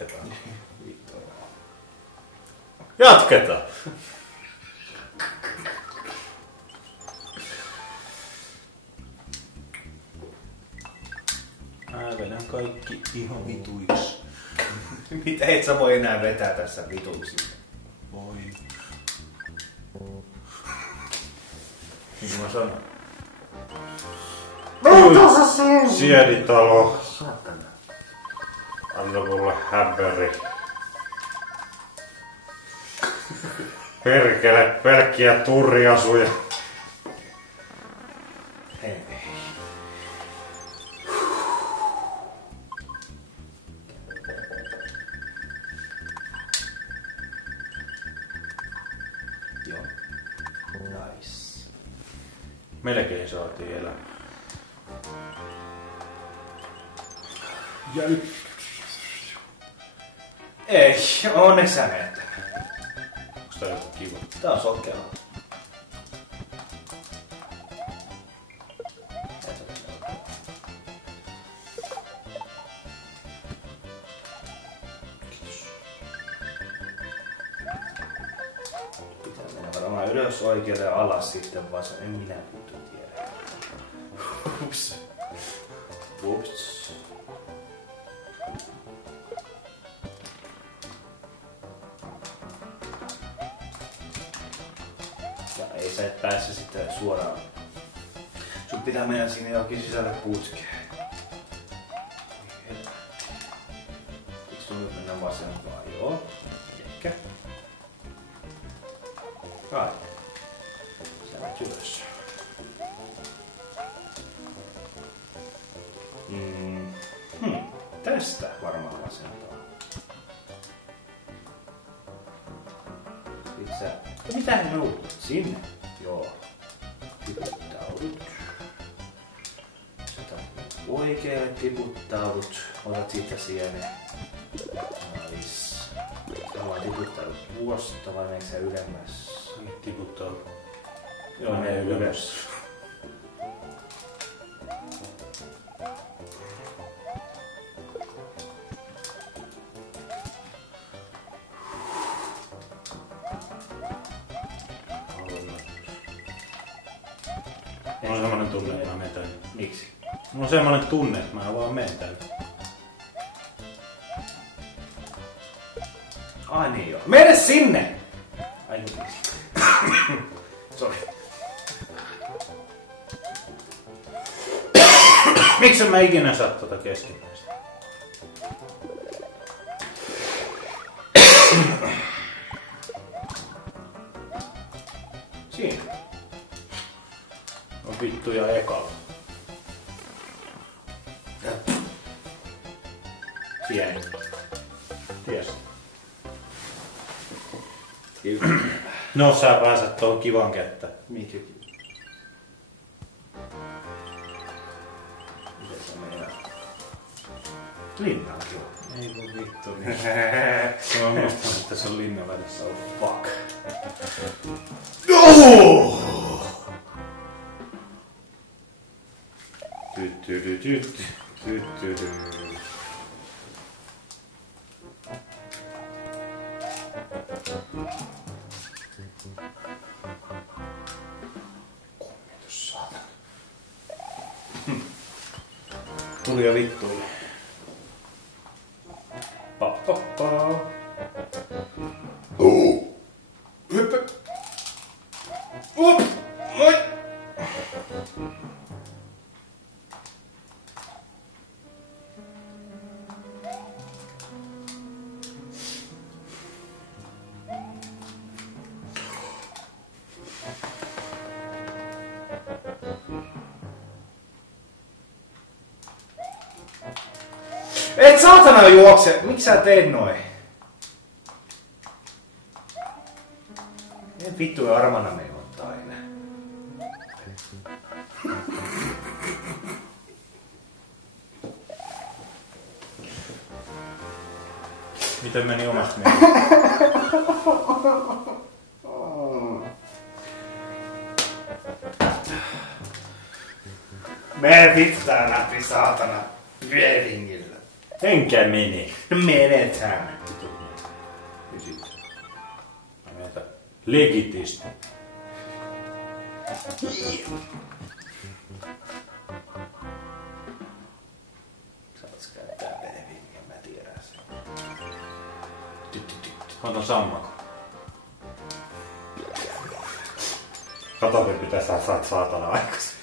jatketaan? Jatketaan! Mä vedän kaikki ihan vituiksi. Mitä et sä voi enää vetää tässä vituiksi? Voi. Niin kuin mä sanon. Sieditalo. Saatana. Anna mulle hämpäri. Perkele, pelkkiä turriasuja. Hei. Joo. Nice. Melkein saatiin elää. Ja nyt. Ei, onneksi sä näet. Onks tää joku kiva? Tää on sokeaa. Pitää mennä varmaan ylös oikealle ja alas sitten vaan en minä vittu tiedä. Ups. Ups. Ja ei sä et pääse sitten suoraan. Sun pitää mennä sinne johonkin sisälle putkeen. Eikö sun nyt mennä vasempaan? Joo. Ehkä. Kai. Sä menet ylös. Tästä varmaan vasempaan. Sit sä... Mitä ne on? Sinne? Joo. Tiputtaudut. Sitä oikealle tiputtaudut. Otat siitä sienen. Nice. Haluan tiputtaudut vuosta vai meneekö sä ylemmäs? Tiputtaudu. Joo, mene ylös. Mulla on semmonen tunne, että mä menen tänne. Miksi? Mulla on semmonen tunne, että mä vaan menen tänne. Ai niin joo. Mene sinne! Ai niin. Sori. Miksi mä ikinä saa tota keskimmäistä? Siinä. On vittu ja ekalla. Sieni. Ties. No sä pääset tuohon kivan kettä. Mikä? Miten sä meinaat? Linnankin on. Ei voi vittu. Mä muistan, että se on linnan välissä. Oh fuck. Kummitus saatana. Tuli jo vittuille. Pa. Hyppä. Up. Moi. Et saatana juokse! Miksi sä teet noin? En vittu ja armana me ottaa enää. Miten meni omasta mielestä? Mene vittu tää läpi saatana. Pievingillä. Enkä meni. No menetään. Legitisti. Saats käyttää peliviiniä, mä tiedän sen. Ota sammakko. Kato, kun pitää saada saatana aikaisin.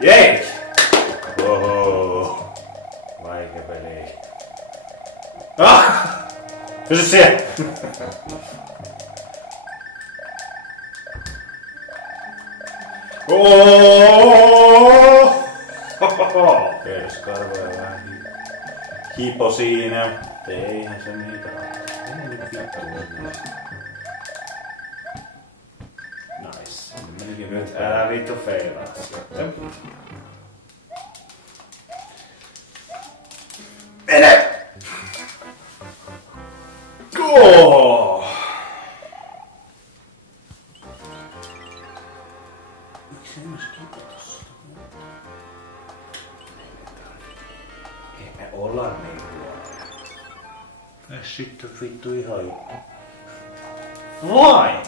Jei! Oho. Vaikea peli. Ah! Pysy siellä! Perskarvoja vähän hipo siinä. Eihän se niitä Nice. Nyt älä vittu feilaa sitten. Mene! Go! Miksi en mä skipa tossa? Ei me olla niin huonoja. Sitten vittu ihan vai?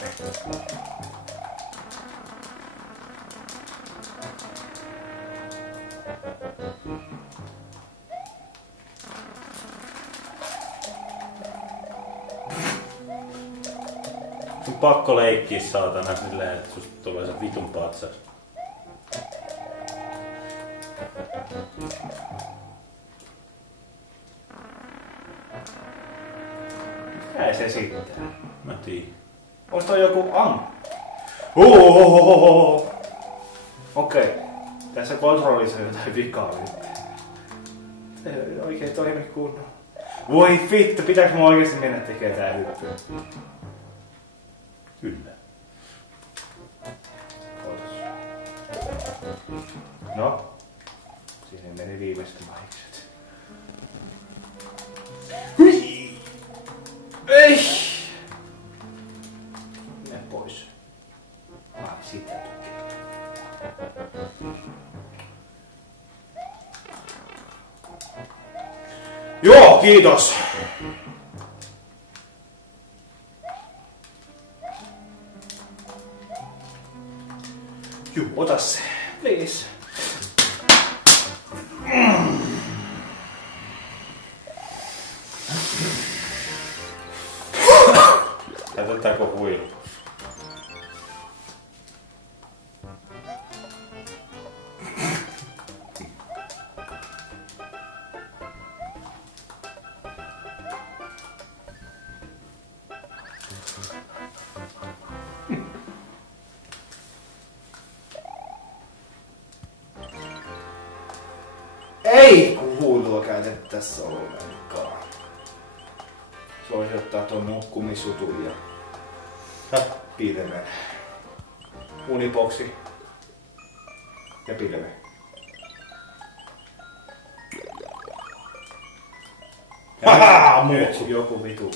Sun pakko leikkiä saatana silleen, että susta tulee se vitun patsas. Mikä se sitten? Mä tiedän. Ois toi joku Okei. Tässä kontrollissa on jotain vikaa nyt. Se ei oikein toimi kunnolla. Voi vittu, pitääkö mä oikeesti mennä tekemään tää hyppyä? Kyllä. No? Siinä meni viimeiset mahikset. Hui! Ei! Mene pois. Sitä tukea. Joo, kiitos! Juu, ota se, please. Jätetäänkö huilu? Ei, kun huilua käytetty tässä ollenkaan. Se voisi ottaa tuon nukkumisutun ja pilven. Uniboksi ja pilven. Haha, nyt joku vitu.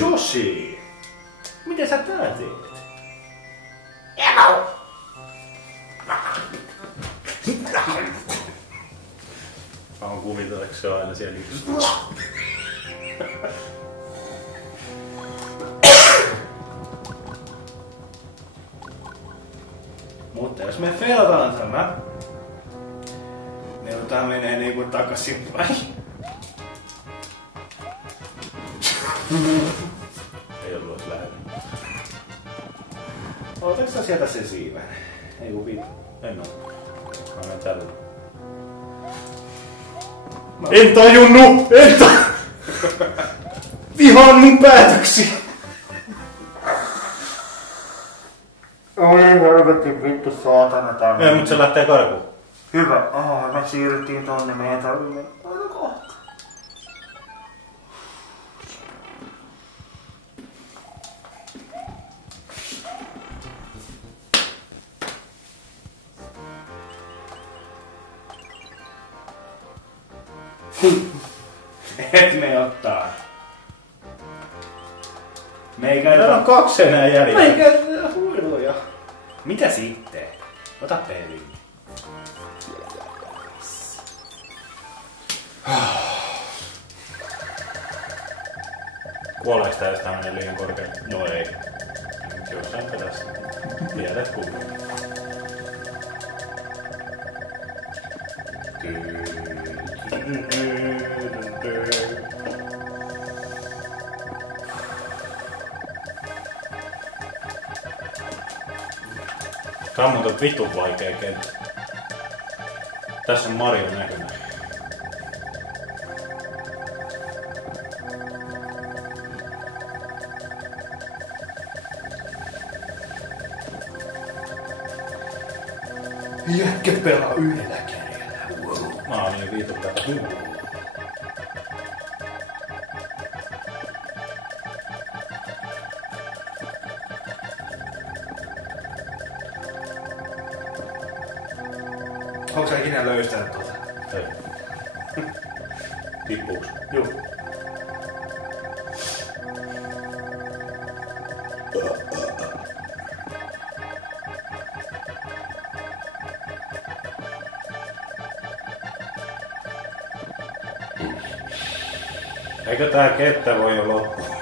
Joshi! Miten sä tää teet? Mä oon kuvitellut, että se on aina siellä Mutta jos me feilataan tämä, me joudutaan menee niinku takaisin päin. ei ollut edes lähellä. Otatko sä sieltä sen siiven? Ei kun viitu. En oo. Mä menen tällä. En tajunnut! Vihaan mun päätöksiä! Oi helvetti vittu saatana tänne. Ei, mut se lähtee karkuun. Hyvä. Me siirryttiin tonne. Meidän tarvii mennä aina kohta. Et me ottaa. Meillä on 2 enää jäljellä. Mitä sitten? Ota peli. Kuoleeko tää, jos tää menee liian korkealle? No ei. Jossain perässä. Tiedät kummin. Tää on muuten vitun vaikea kenttä. Tässä on Mario näkymä. Jätkä pelaa yhdellä kädellä. Wow. Mä oon niin vitun tätä. Onko sä ikinä löystänyt tuota? Ei. Tippuuks? Juu. Eikö tää kenttä voi jo loppua?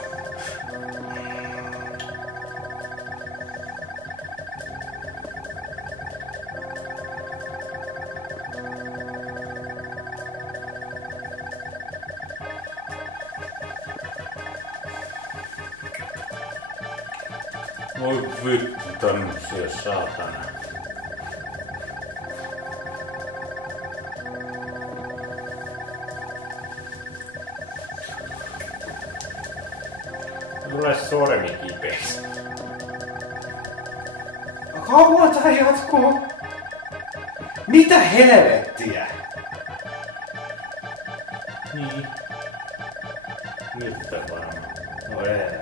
Voi vittu tämmösiä saatana. Tulee sormi kipeäksi. Kauan tää jatkuu? Mitä helvettiä? Niin. Nyt varmaan. No ei.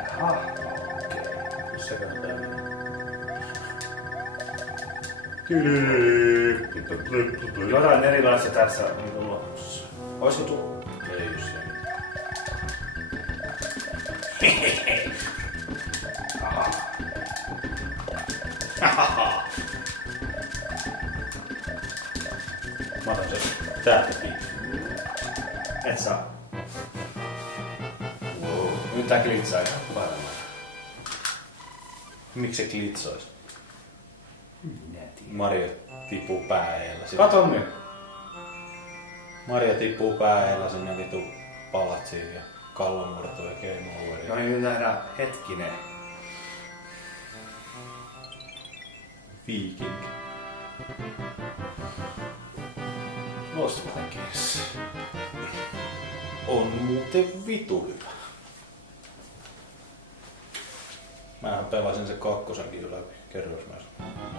Missä kohtaa menee? Jotain erilaista tässä niin lopussa. Oisko tullut? Ei just se. Mä otan sen täältä kiinni. Et saa. Wow. Nyt tää klitsaa ihan varmaan. Miksi se glitsois? Minä tiedän. Mario tippuu päällä. Kato nyt. Mario tippuu päällä sinne vitu palatsiin ja kallo murtuu ja game over. No niin, nyt nähdään hetkinen. Viking. Lost Vikings. On muuten vitu hyvä. Mähän pelasin se kakkosenkin läpi. Kerros mä sen.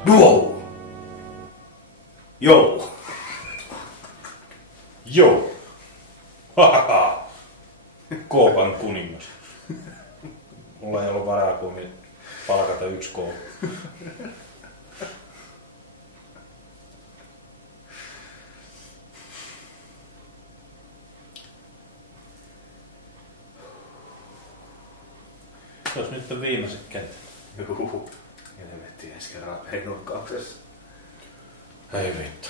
Wow! Joo! Joo! Hahaha! Koopan kuningas. Mulla ei ollut varaa kuin palkata 1 K. Jos nyt on viimeiset kentät. Juhu. Helvetti ensi kerran peinurkauksessa. Hei vittu.